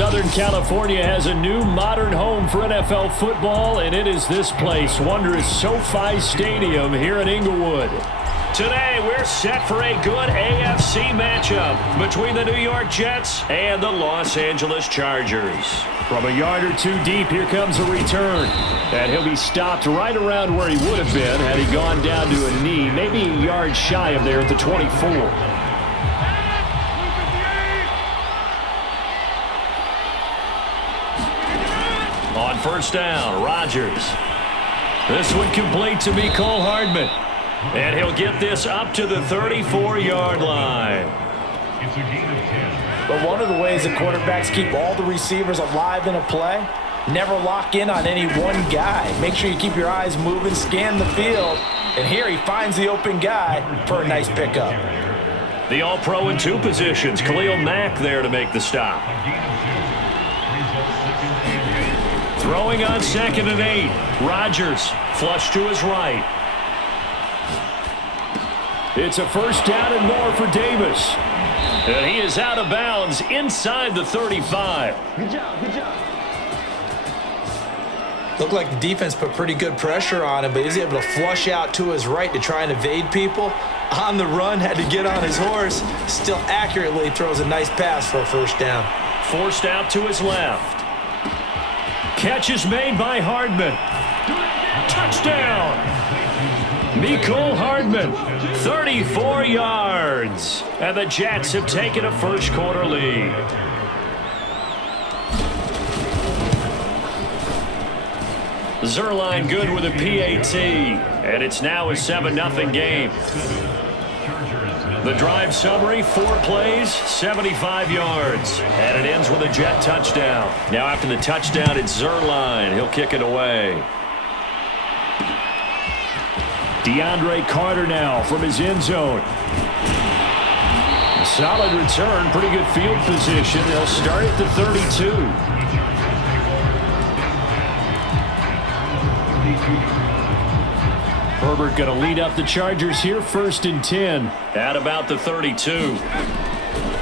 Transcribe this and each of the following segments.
Southern California has a new modern home for NFL football, and it is this place, wondrous SoFi Stadium here in Inglewood. Today, we're set for a good AFC matchup between the New York Jets and the Los Angeles Chargers. From a yard or two deep, here comes a return. And he'll be stopped right around where he would have been had he gone down to a knee, maybe a yard shy of there at the 24. On first down, Rodgers. This one complete to Mecole Hardman. And he'll get this up to the 34-yard line. But one of the ways that quarterbacks keep all the receivers alive in a play, never lock in on any one guy. Make sure you keep your eyes moving, scan the field. And here he finds the open guy for a nice pickup. The All-Pro in two positions. Khalil Mack there to make the stop. Throwing on 2nd and 8. Rodgers flush to his right. It's a first down and more for Davis. And he is out of bounds inside the 35. Good job, good job. Looked like the defense put pretty good pressure on him, but he's able to flush out to his right to try and evade people. On the run, had to get on his horse. Still accurately throws a nice pass for a first down. Forced out to his left. Catch is made by Hardman. Touchdown! Mecole Hardman, 34 yards. And the Jets have taken a first-quarter lead. Zuerlein good with a PAT. And it's now a 7-0 game. The drive summary, 4 plays, 75 yards. And it ends with a Jet touchdown. Now after the touchdown, it's Zuerlein. He'll kick it away. DeAndre Carter now from his end zone. Solid return, pretty good field position. They'll start at the 32. Herbert going to lead up the Chargers here, 1st and 10. At about the 32.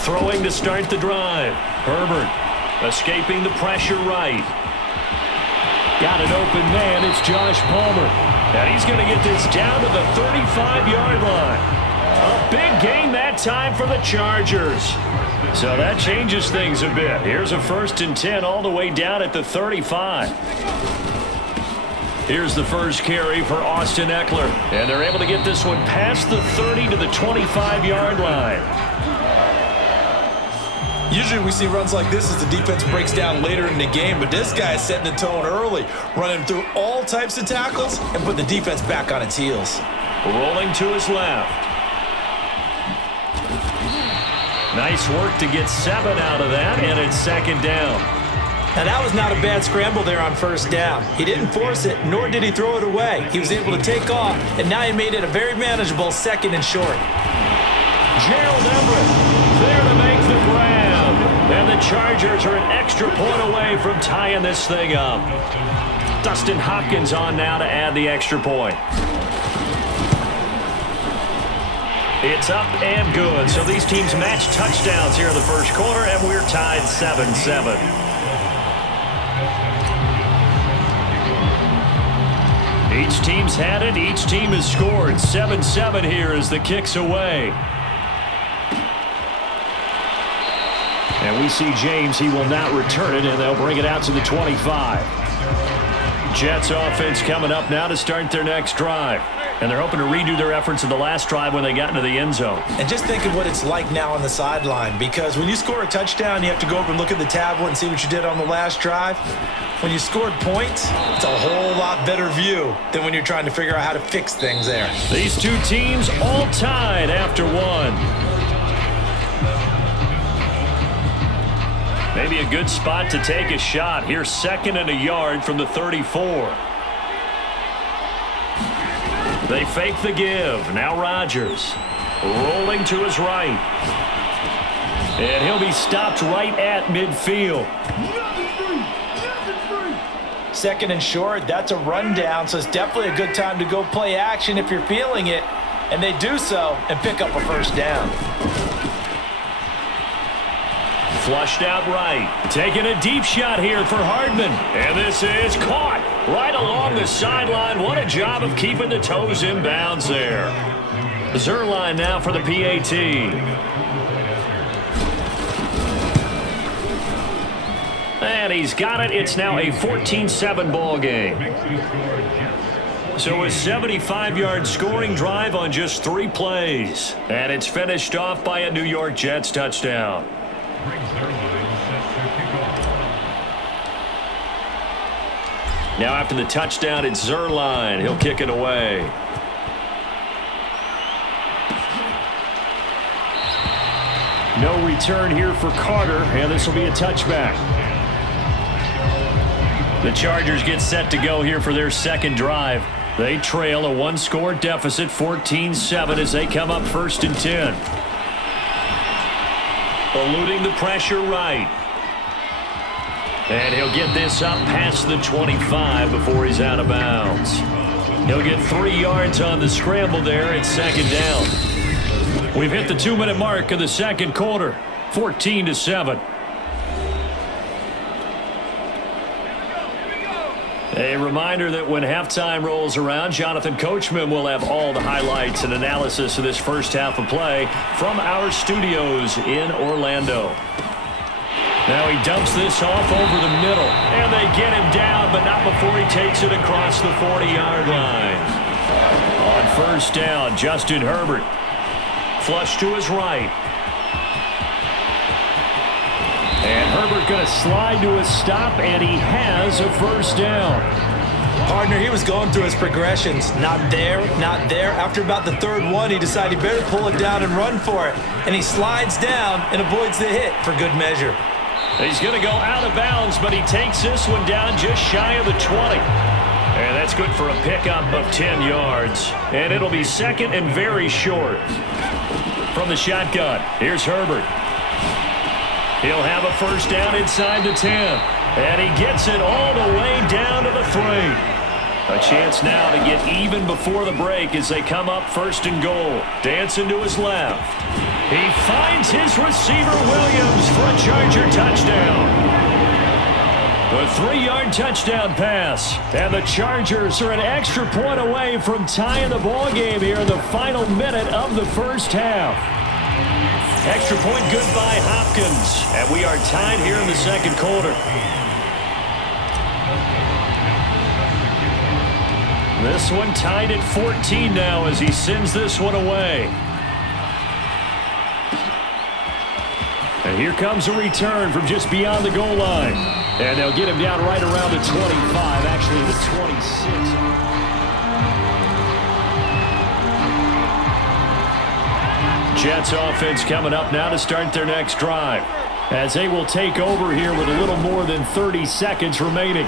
Throwing to start the drive. Herbert escaping the pressure right. Got an open man, it's Josh Palmer. And he's going to get this down to the 35-yard line. A big gain that time for the Chargers. So that changes things a bit. Here's a 1st and 10 all the way down at the 35. Here's the first carry for Austin Eckler. And they're able to get this one past the 30 to the 25-yard line. Usually we see runs like this as the defense breaks down later in the game, but this guy is setting the tone early, running through all types of tackles and put the defense back on its heels. Rolling to his left. Nice work to get 7 out of that, and it's 2nd down. Now that was not a bad scramble there on first down. He didn't force it, nor did he throw it away. He was able to take off, and now he made it a very manageable 2nd and short. Gerald Everett there to make the grab. And the Chargers are an extra point away from tying this thing up. Dustin Hopkins on now to add the extra point. It's up and good. So these teams match touchdowns here in the first quarter, and we're tied 7-7. Each team's had it. Each team has scored. 7-7 here as the kick's away. And we see James. He will not return it, and they'll bring it out to the 25. Jets offense coming up now to start their next drive. And they're hoping to redo their efforts in the last drive when they got into the end zone. And just think of what it's like now on the sideline, because when you score a touchdown, you have to go over and look at the tablet and see what you did on the last drive. When you scored points, it's a whole lot better view than when you're trying to figure out how to fix things there. These two teams all tied after one. Maybe a good spot to take a shot. Here's 2nd and a yard from the 34. They fake the give. Now Rodgers rolling to his right. And he'll be stopped right at midfield. 2nd and short, that's a rundown, so it's definitely a good time to go play action if you're feeling it. And they do so and pick up a first down. Flushed out right. Taking a deep shot here for Hardman. And this is caught right along the sideline. What a job of keeping the toes in bounds there. Zerline now for the PAT. And he's got it. It's now a 14-7 ball game. So a 75-yard scoring drive on just 3 plays. And it's finished off by a New York Jets touchdown. Now after the touchdown, it's Zerline. He'll kick it away. No return here for Carter, and this will be a touchback. The Chargers get set to go here for their second drive. They trail a 1-score deficit, 14-7, as they come up 1st and 10. Eluding the pressure right. And he'll get this up past the 25 before he's out of bounds. He'll get 3 yards on the scramble there. It's 2nd down. We've hit the 2-minute mark of the second quarter, 14-7. A reminder that when halftime rolls around, Jonathan Coachman will have all the highlights and analysis of this first half of play from our studios in Orlando. Now he dumps this off over the middle, and they get him down, but not before he takes it across the 40-yard line. On 1st down, Justin Herbert. Flush to his right. And Herbert going to slide to a stop, and he has a 1st down. Partner, he was going through his progressions. Not there, not there. After about the 3rd one, he decided he better pull it down and run for it. And he slides down and avoids the hit for good measure. He's going to go out of bounds, but he takes this one down just shy of the 20. And that's good for a pickup of 10 yards. And it'll be 2nd and very short. From the shotgun, here's Herbert. He'll have a 1st down inside the 10. And he gets it all the way down to the 3. A chance now to get even before the break as they come up 1st and goal. Dancing to his left. He finds his receiver Williams for a Charger touchdown. A 3-yard touchdown pass. And the Chargers are an extra point away from tying the ball game here in the final minute of the first half. Extra point good by Hopkins. And we are tied here in the second quarter. This one tied at 14 now as he sends this one away. And here comes a return from just beyond the goal line. And they'll get him down right around the 25, actually the 26. Jets offense coming up now to start their next drive, as they will take over here with a little more than 30 seconds remaining.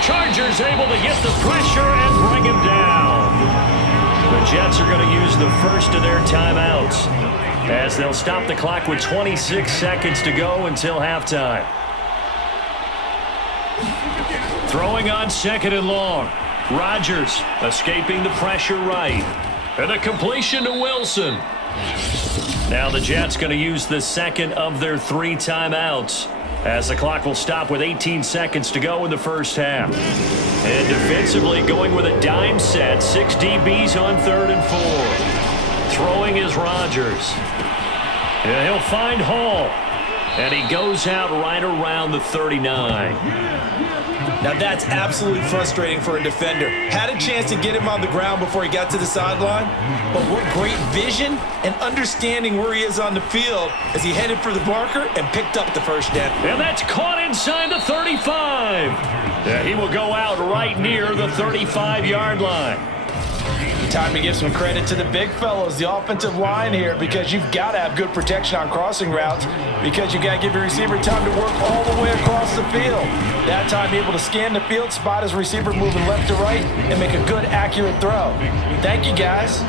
Chargers able to get the pressure and bring him down. The Jets are going to use the first of their timeouts, as they'll stop the clock with 26 seconds to go until halftime. Throwing on 2nd and long. Rodgers escaping the pressure right. And a completion to Wilson. Now the Jets going to use the 2nd of their 3 timeouts, as the clock will stop with 18 seconds to go in the first half. And defensively going with a dime set. 6 DBs on 3rd and 4. Throwing is Rodgers. And he'll find Hall. And he goes out right around the 39. Now that's absolutely frustrating for a defender. Had a chance to get him on the ground before he got to the sideline, but what great vision and understanding where he is on the field as he headed for the marker and picked up the 1st down. And that's caught inside the 35. Yeah, he will go out right near the 35-yard line. Time to give some credit to the big fellows, the offensive line here, because you've got to have good protection on crossing routes, because you've got to give your receiver time to work all the way across the field. That time able to scan the field, spot his receiver moving left to right, and make a good, accurate throw. Thank you, guys.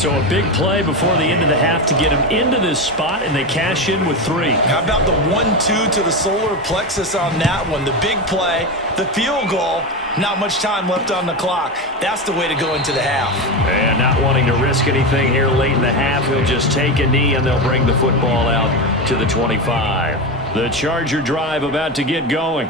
So a big play before the end of the half to get him into this spot, and they cash in with 3. How about the 1-2 to the solar plexus on that one? The big play, the field goal. Not much time left on the clock. That's the way to go into the half. And not wanting to risk anything here late in the half, he'll just take a knee and they'll bring the football out to the 25. The Charger drive about to get going.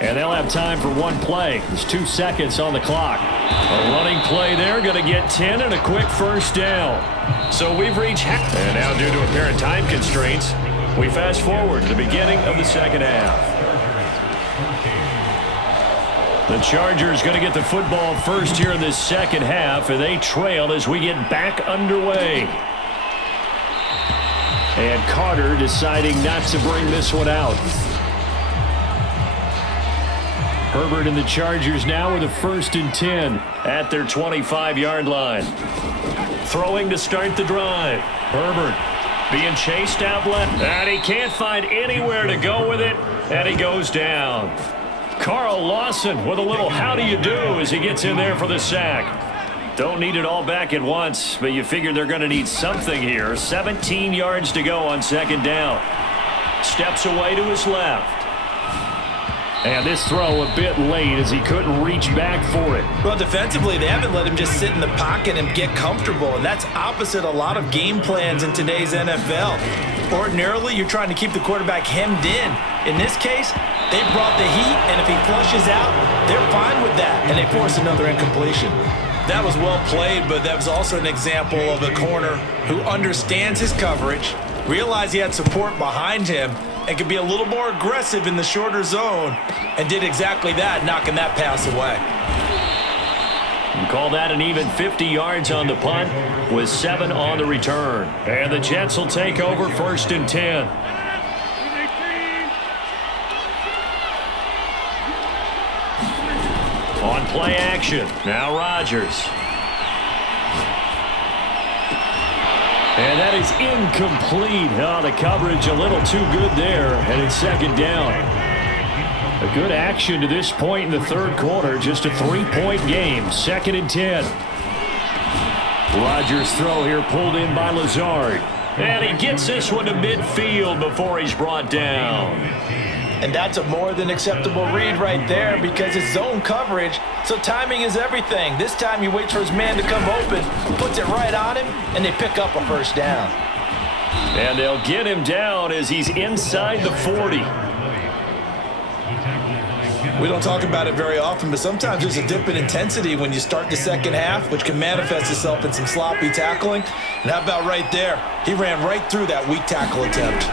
And they'll have time for one play. There's 2 seconds on the clock. A running play there, going to get 10 and a quick first down. So we've reached half. And now due to apparent time constraints, we fast forward to the beginning of the second half. The Chargers going to get the football first here in this second half, and they trail as we get back underway. And Carter deciding not to bring this one out. Herbert and the Chargers now with a 1st and 10 at their 25-yard line. Throwing to start the drive. Herbert being chased out left, and he can't find anywhere to go with it, and he goes down. Carl Lawson with a little how do you do as he gets in there for the sack. Don't need it all back at once, but you figure they're going to need something here. 17 yards to go on second down. Steps away to his left. And this throw a bit late as he couldn't reach back for it. Well, defensively, they haven't let him just sit in the pocket and get comfortable, and that's opposite a lot of game plans in today's NFL. Ordinarily, you're trying to keep the quarterback hemmed in. In this case, they brought the heat, and if he flushes out, they're fine with that, and they force another incompletion. That was well played, but that was also an example of a corner who understands his coverage, realized he had support behind him, and could be a little more aggressive in the shorter zone, and did exactly that, knocking that pass away. You call that an even 50 yards on the punt with 7 on the return. And the Jets will take over 1st and 10. On play action, now Rodgers. And that is incomplete. Oh, the coverage a little too good there, and it's second down. A good action to this point in the third quarter. Just a 3-point game. 2nd and 10. Rodgers' throw here pulled in by Lazard. And he gets this one to midfield before he's brought down. And that's a more than acceptable read right there because it's zone coverage, so timing is everything. This time he waits for his man to come open, puts it right on him, and they pick up a first down. And they'll get him down as he's inside the 40. We don't talk about it very often, but sometimes there's a dip in intensity when you start the second half, which can manifest itself in some sloppy tackling. And how about right there? He ran right through that weak tackle attempt.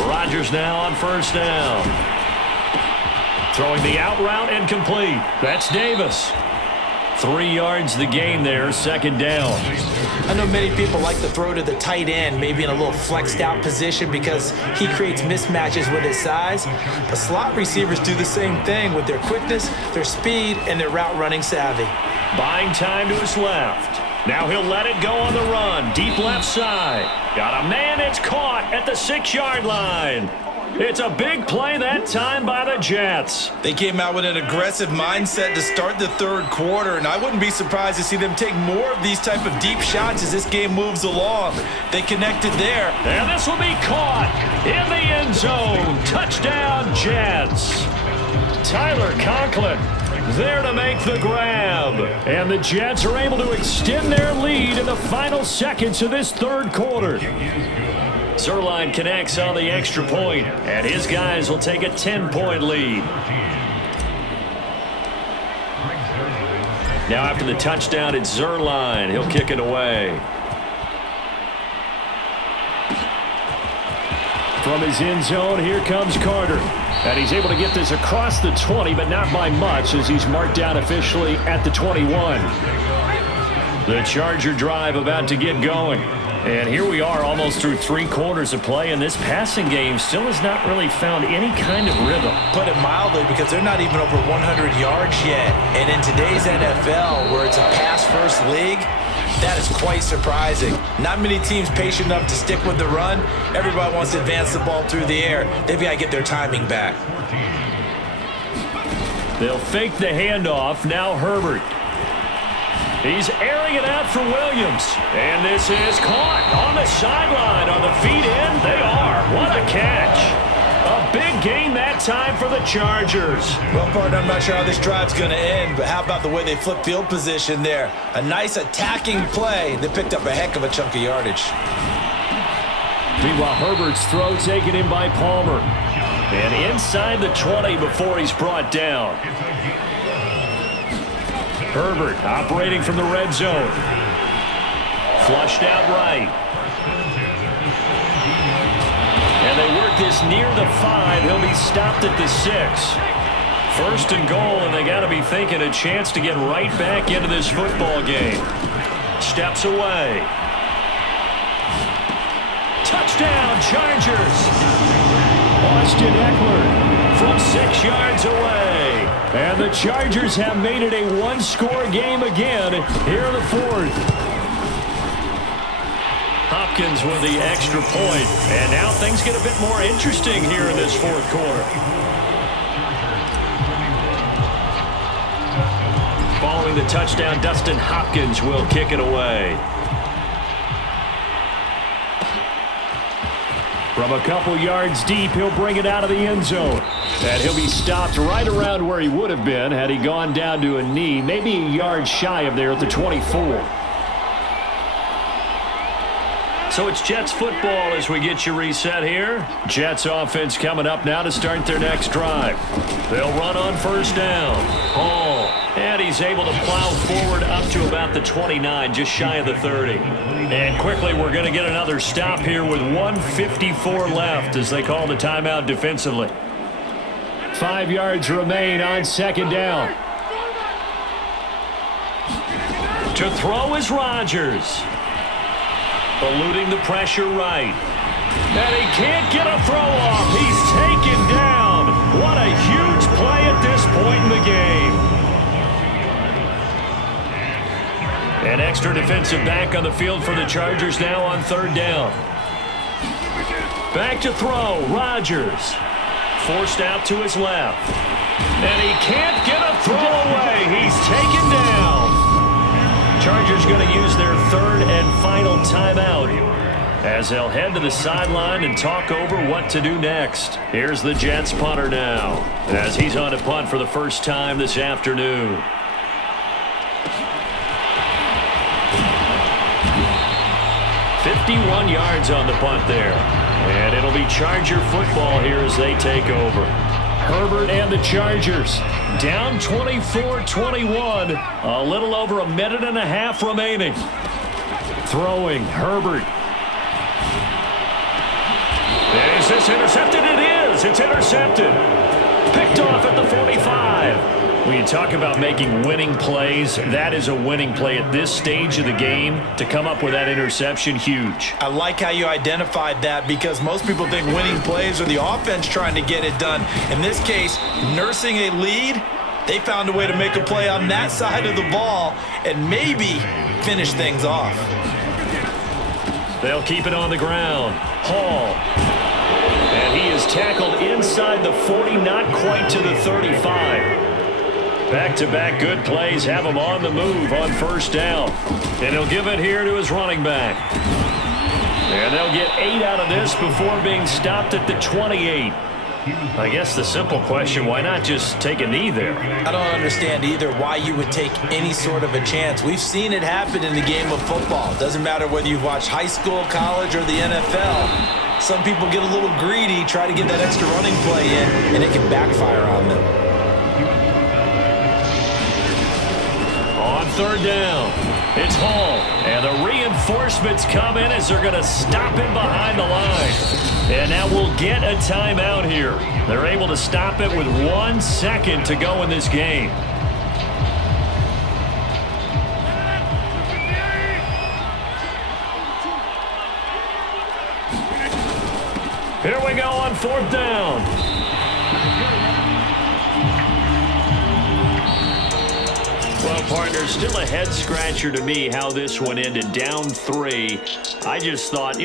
Rodgers now on first down. Throwing the out route and complete. That's Davis. 3 yards the gain there, second down. I know many people like to throw to the tight end, maybe in a little flexed out position because he creates mismatches with his size. But slot receivers do the same thing with their quickness, their speed, and their route running savvy. Buying time to his left. Now he'll let it go on the run. Deep left side. Got a man, it's caught at the 6-yard line. It's a big play that time by the Jets. They came out with an aggressive mindset to start the third quarter, and I wouldn't be surprised to see them take more of these type of deep shots as this game moves along. They connected there. And this will be caught in the end zone. Touchdown, Jets. Tyler Conklin there to make the grab. And the Jets are able to extend their lead in the final seconds of this third quarter. Zuerlein connects on the extra point, and his guys will take a 10-point lead. Now after the touchdown, it's Zuerlein. He'll kick it away. From his end zone, here comes Carter. And he's able to get this across the 20, but not by much as he's marked down officially at the 21. The Charger drive about to get going. And here we are almost through 3 quarters of play, and this passing game still has not really found any kind of rhythm. Put it mildly, because they're not even over 100 yards yet. And in today's NFL, where it's a pass-first league, that is quite surprising. Not many teams patient enough to stick with the run. Everybody wants to advance the ball through the air. They've got to get their timing back. They'll fake the handoff. Now Herbert. He's airing it out for Williams. And this is caught on the sideline. Are the feet in? They are. What a catch. A big gain that time for the Chargers. Well, partner, I'm not sure how this drive's going to end, but how about the way they flip field position there? A nice attacking play. They picked up a heck of a chunk of yardage. Meanwhile, Herbert's throw taken in by Palmer. And inside the 20 before he's brought down. Herbert operating from the red zone. Flushed out right. And they work this near the 5. He'll be stopped at the 6. First and goal, and they got to be thinking a chance to get right back into this football game. Steps away. Touchdown, Chargers. Austin Eckler from 6 yards away. And the Chargers have made it a one-score game again here in the 4th. Hopkins with the extra point. And now things get a bit more interesting here in this 4th quarter. Following the touchdown, Dustin Hopkins will kick it away. From a couple yards deep, he'll bring it out of the end zone. And he'll be stopped right around where he would have been had he gone down to a knee, maybe a yard shy of there at the 24. So it's Jets football as we get you reset here. Jets offense coming up now to start their next drive. They'll run on first down. Hall. And he's able to plow forward up to about the 29, just shy of the 30. And quickly, we're going to get another stop here with 1:54 left as they call the timeout defensively. 5 yards remain on second down. To throw is Rodgers. Eluding the pressure right. And he can't get a throw off. He's taken down. What a huge play at this point in the game. An extra defensive back on the field for the Chargers now on third down. Back to throw, Rodgers. Forced out to his left. And he can't get a throw away. He's taken down. Chargers going to use their third and final timeout as they'll head to the sideline and talk over what to do next. Here's the Jets punter now as he's on to punt for the first time this afternoon. .51 yards on the punt there. And it'll be Charger football here as they take over. Herbert and the Chargers down 24-21. A little over a minute and a half remaining. Throwing, Herbert. Is this intercepted? It is. It's intercepted. Picked off at the 45. When you talk about making winning plays, that is a winning play at this stage of the game. To come up with that interception, huge. I like how you identified that because most people think winning plays are the offense trying to get it done. In this case, nursing a lead, they found a way to make a play on that side of the ball and maybe finish things off. They'll keep it on the ground. Hall. And he is tackled inside the 40, not quite to the 35. Back-to-back good plays have him on the move on first down. And he'll give it here to his running back. And they'll get 8 out of this before being stopped at the 28. I guess the simple question, why not just take a knee there? I don't understand either why you would take any sort of a chance. We've seen it happen in the game of football. It doesn't matter whether you've watched high school, college, or the NFL. Some people get a little greedy, try to get that extra running play in, and it can backfire on them. On third down, it's Hall. And the reinforcements come in as they're going to stop him behind the line. And now we'll get a timeout here. They're able to stop it with 1 second to go in this game. Here we go on fourth down. Well, partner, still a head-scratcher to me how this one ended down 3. I just thought,